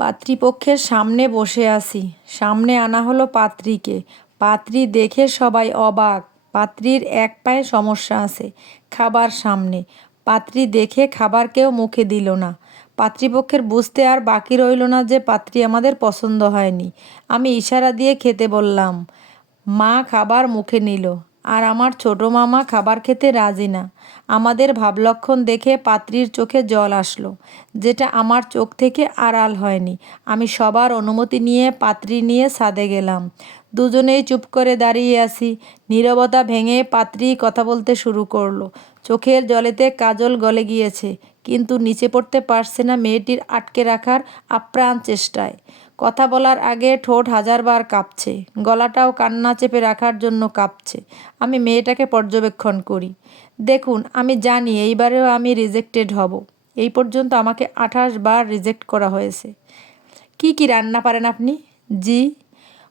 পাত্রীপক্ষের সামনে বসে আছি। সামনে আনা হলো পাত্রীকে। পাত্রী দেখে সবাই অবাক। পাত্রীর এক পায়ে সমস্যা আছে। খাবার সামনে। পাত্রী দেখে খাবার কেউ মুখে দিল না। পাত্রীপক্ষের বুঝতে আর বাকি রইল না যে পাত্রী আমাদের পছন্দ হয়নি। আমি ইশারা দিয়ে খেতে বললাম। মা খাবার মুখে নিল। আর আমার ছোট মামা খাবার খেতে রাজি না। আমাদের ভাবলক্ষণ দেখে পাত্রীর চোখে জল আসলো, যেটা আমার চোখ থেকে আড়াল হয়নি। আমি সবার অনুমতি নিয়ে পাত্রী নিয়ে ছাদে গেলাম। দুজনেই চুপ করে দাঁড়িয়ে আছি। নীরবতা ভেঙে পাত্রী কথা বলতে শুরু করলো। চোখের জলেতে কাজল গলে গিয়েছে, কিন্তু নিচে পড়তে পারছে না মেয়েটির আটকে রাখার আপ্রাণ চেষ্টায়। কথা বলার আগে ঠোঁট হাজারবার কাঁপছে, গলাটাও কান্না চেপে রাখার জন্য কাঁপছে। আমি মেয়েটাকে পর্যবেক্ষণ করি। দেখুন, আমি জানি এইবারেও আমি রিজেক্টেড হব। এই পর্যন্ত আমাকে 28 বার রিজেক্ট করা হয়েছে। কি কি রান্না পারেন আপনি? জি।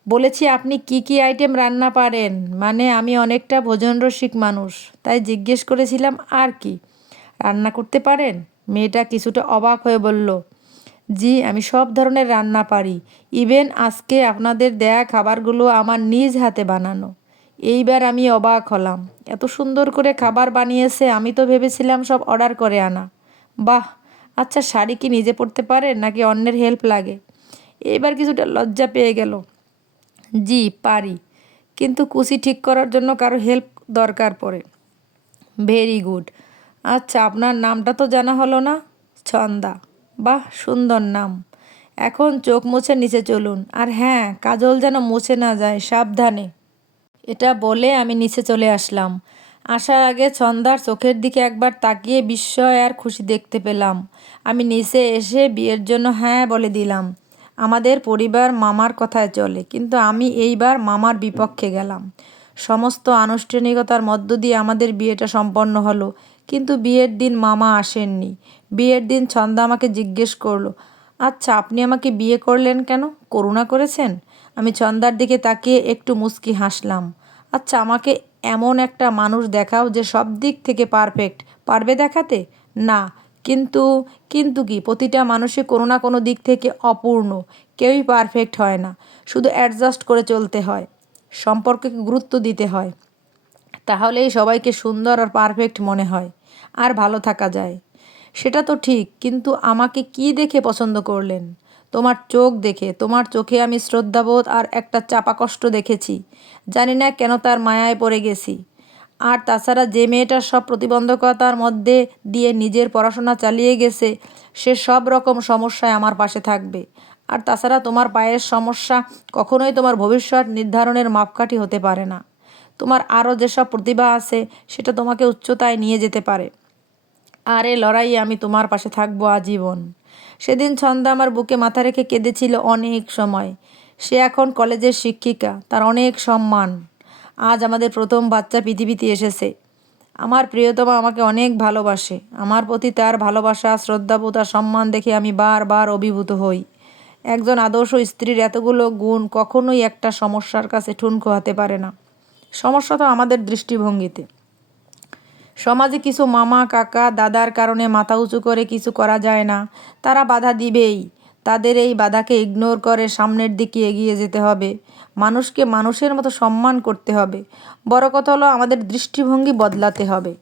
বলেছি আপনি কি কি আইটেম রান্না পারেন। মানে আমি অনেকটা ভোজনরসিক মানুষ, তাই জিজ্ঞেস করেছিলাম আর কি রান্না করতে পারেন। মেয়েটা কিছুটা অবাক হয়ে বলল, জি, আমি সব ধরনের রান্না পারি। ইভেন আজকে আপনাদের দেয়া খাবারগুলো আমার নিজ হাতে বানানো। এইবার আমি অবাক হলাম। এত সুন্দর করে খাবার বানিয়েছে, আমি তো ভেবেছিলাম সব অর্ডার করে আনা। বাহ! আচ্ছা, শাড়ি কি নিজে পরতে পারেন নাকি অন্যের হেল্প লাগে? এইবার কিছুটা লজ্জা পেয়ে গেল। জি, পারি, কিন্তু কুচি ঠিক করার জন্য কারো হেল্প দরকার পড়ে। Very good. আচ্ছা, আপনার নামটা তো জানা হলো না। ছন্দা। বাহ, সুন্দর নাম। এখন চোখ মুছে নিচে চলুন। আর হ্যাঁ, কাজল যেন মুছে না যায়, সাবধানে। এটা বলে আমি নিচে চলে আসলাম। আসার আগে ছন্দার চোখের দিকে একবার তাকিয়ে বিস্ময় আর খুশি দেখতে পেলাম। আমি নিচে এসে বিয়ের জন্য হ্যাঁ বলে দিলাম। আমাদের পরিবার মামার কথায় চলে, কিন্তু আমি এইবার মামার বিপক্ষে গেলাম। সমস্ত আনুষ্ঠানিকতার মধ্য দিয়ে আমাদের বিয়েটা সম্পন্ন হলো, কিন্তু বিয়ের দিন মামা আসেননি। বিয়ের দিন ছন্দা আমাকে জিজ্ঞেস করলো, আচ্ছা, আপনি আমাকে বিয়ে করলেন কেন? করুণা করেছেন? আমি ছন্দার দিকে তাকিয়ে একটু মুচকি হাসলাম। আচ্ছা, আমাকে এমন একটা মানুষ দেখাও যে সব দিক থেকে পারফেক্ট। পারবে দেখাতে? না। কিন্তু কিন্তু কি? প্রতিটা মানুষই কোনো না কোনো দিক থেকে অপূর্ণ। কেউই পারফেক্ট হয় না। শুধু অ্যাডজাস্ট করে চলতে হয়। সম্পর্ককে গুরুত্ব দিতে হয়। তাহলেই সবাইকে সুন্দর আর পারফেক্ট মনে হয়, আর ভালো থাকা যায়। সেটা তো ঠিক, কিন্তু আমাকে কি দেখে পছন্দ করলেন? তোমার চোখ দেখে। তোমার চোখে আমি শ্রদ্ধাবোধ আর একটা চাপা কষ্ট দেখেছি। জানি না কেন তার মায়ায় পড়ে গেছি। আর তাছাড়া যে মেয়েটা সব প্রতিবন্ধকতার মধ্যে দিয়ে নিজের পড়াশোনা চালিয়ে গেছে, সে সব রকম সমস্যায় আমার পাশে থাকবে। আর তাছাড়া তোমার পায়ের সমস্যা কখনোই তোমার ভবিষ্যৎ নির্ধারণের মাপকাঠি হতে পারে না। তোমার আরও যেসব প্রতিভা আছে, সেটা তোমাকে উচ্চতায় নিয়ে যেতে পারে। আর এ লড়াইয়ে আমি তোমার পাশে থাকবো আজীবন। সেদিন ছন্দা আমার বুকে মাথা রেখে কেঁদেছিল অনেক সময়। সে এখন কলেজের শিক্ষিকা, তার অনেক সম্মান। আজ আমাদের প্রথম বাচ্চা পৃথিবীতে এসেছে। আমার প্রিয়তমা আমাকে অনেক ভালোবাসে। আমার প্রতি তার ভালোবাসা, শ্রদ্ধাবোধ আর সম্মান দেখে আমি বারবার অভিভূত হই। একজন আদর্শ স্ত্রীর এতগুলো গুণ কখনোই একটা সমস্যার কাছে ঠুনকো হতে পারে না। সমস্যা তো আমাদের দৃষ্টিভঙ্গিতে। সমাজে কিছু মামা, কাকা, দাদার কারণে মাথা উঁচু করে কিছু করা যায় না। তারা বাধা দিবেই। তাদের এই বাধাকে ইগনোর করে সামনের দিকে এগিয়ে যেতে হবে। মানুষকে মানুষের মতো সম্মান করতে হবে। বড় কথা হলো আমাদের দৃষ্টিভঙ্গি বদলাতে হবে।